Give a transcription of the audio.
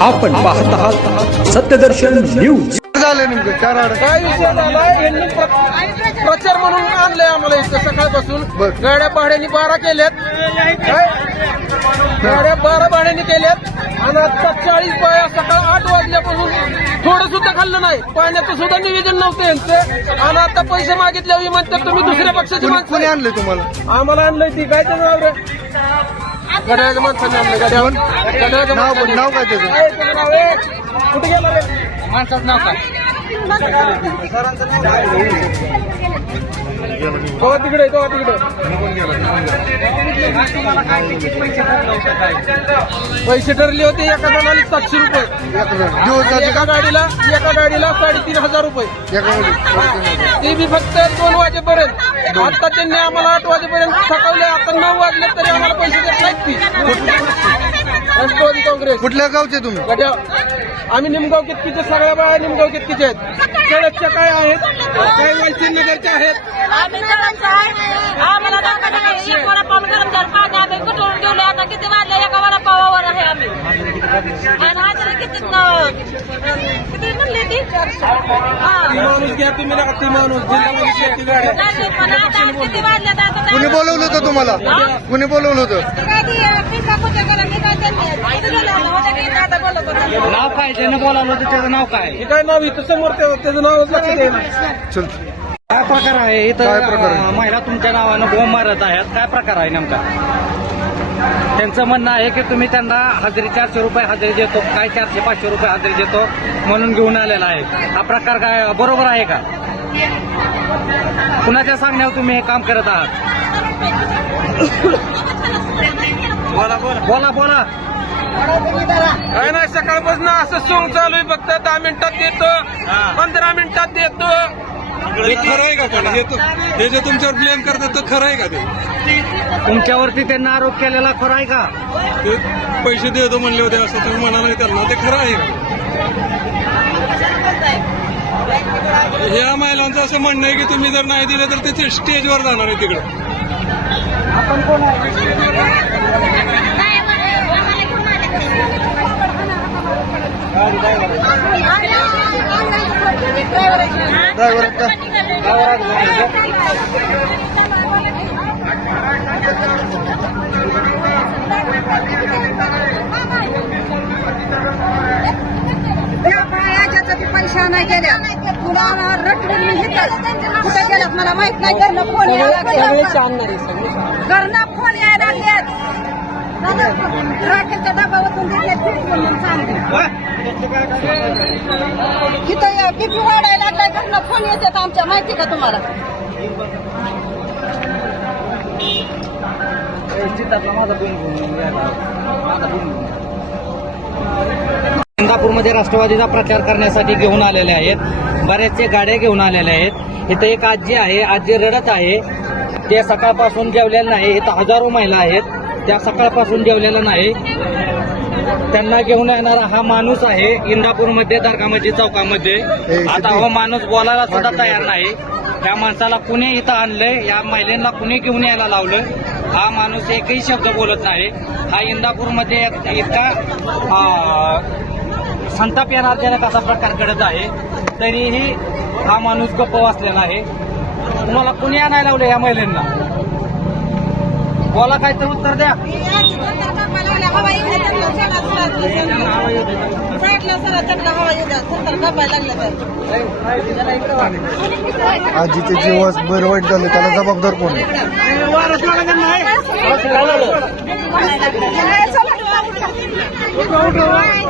आपण पाहत आहात सत्यदर्शन न्यूज. झालं नेमकं? चार आड काय विषय झालाय यांनी प्र- प्रचार म्हणून आणलंय आम्हाला इथं सकाळपासून. बर. गाड्या भाड्याने बारा केल्यात. काय? गाड्या बारा भाड्याने केल्यात. आणि आता चाळीस बाया सकाळ आठ वाजल्यापासून थोडं सुद्धा खाल्लं नाही. पाण्याचं सुद्धा नियोजन नव्हतं यांचं. आणि आता पैसे मागितल्यावर म्हणतात तुम्ही दुसऱ्या पक्षाची कोणी माणसं कोणी आणलंय तुम्हाला? आम्हाला आणलंय ती. काय त्याचं नाव रे? गड्याच्या माणसाने आणलं गड्यावर नाव माणसाने. नाव काय? त्याचं माणसाचं नाव काय? तो तिकडे तो तिकडे. पैसे ठरले होते एका जणाला सातशे रुपये. दिवसाचे एका गाडीला एका गाडीला साडेतीन हजार रुपये. एका ते बी फक्त दोन वाजेपर्यंत. आता त्यांनी आम्हाला आठ वाजेपर्यंत थकवले आता नऊ वाजले तरी आम्हाला पैसे देत नाहीत ती. राष्ट्रवादी काँग्रेस. कुठल्या गावचे तुम्ही? गड्या आम्ही निमगाव कितकीचे सगळ्या बाया निमगाव कितकीचे आहेत? केळदच्या काय आहेत. काही वालचीन नगरच्या आहेत. ती? हा. माणूस घ्या तुम्ही नका ती माणूस. जिल्हा परिषद ती कुणी बोलवलं होतं तुम्हाला? कुणी बोलवलं होतं? नाव काय? ज्यानं बोलावलं होतं त्याचं नाव काय? काय नाव इथं समोर ते- त्याचं नावच लक्षात येईल चल. काय प्रकार आहे? इथं काय प्रकार आहे? अं, महिला तुमच्या नावानं बोंब मारत आहेत. काय प्रकार आहे नेमका? त्यांचं म्हणणं आहे की तुम्ही त्यांना हजेरी चारशे रुपये हजेरी देतो. काय चारशे पाचशे रुपये हजेरी देतो म्हणून घेऊन आलेला आहे. हा प्रकार काय बरोबर आहे का? कुणाच्या सांगण्यावर तुम्ही हे काम करत आहात? बोला बोला. काय नाही सकाळपासून असं सोंग चालू आहे फक्त दहा मिनिटात देतो पंधरा मिनिटात देतो हे खरं आहे का पण हे तु- हे जे तुमच्यावर ब्लेम करतात तर खरं आहे का ते? तुमच्यावरती त्यांना आरोप केलेला खरा आहे का? ते पैसे देतो म्हणले होते असं तुम्ही म्हणाला त्यांना ते खरं आहे. का ह्या महिलांचं असं म्हणणं आहे की तुम्ही जर नाही दिले तर ते स्टेजवर जाणार आहे तिकडे. नाही, आम्हाला- नाही गेल्या. तुला रटवून मी हिथं. कुठे गेल्यात मला माहीत नाही. घरनं फोन यायला घरनं फोन यायला लागलेत. राखेलच्या डब्यावरून इथं बीपी वाढायला लागलाय घरनं फोन येतात आमच्या माहिती का तुम्हाला? इंदापूरमध्ये राष्ट्रवादीचा प्रचार करण्यासाठी घेऊन आलेले आहेत. बऱ्याचशा गाड्या घेऊन आलेल्या आहेत. इथं एक आजी आहे आजी रडत आहे. ते सकाळपासून जेवलेलं नाही इथं हजारो महिला आहेत. त्या सकाळपासून जेवलेल्या नाही त्यांना घेऊन येणारा हा माणूस आहे इंदापूरमध्ये दर्गामध्ये चौकामध्ये. आता हा माणूस बोलायला सुद्धा तयार नाही. त्या माणसाला कुणी इथं आणलंय या महिलांना कुणी घेऊन यायला लावलं? हा माणूस एकही शब्द बोलत नाही. हा इंदापूरमध्ये एक- इतका संताप येणारजनक असा प्रकार घडत आहे. तरीही हा माणूस गप्प वाचलेला आहे. तुम्हाला कुणी आणायला लावलं या महिलांना? बोला काय तर उत्तर द्या आजीचे जीवास बरं वाईट झालं त्याला जबाबदार कोण आहे? चला.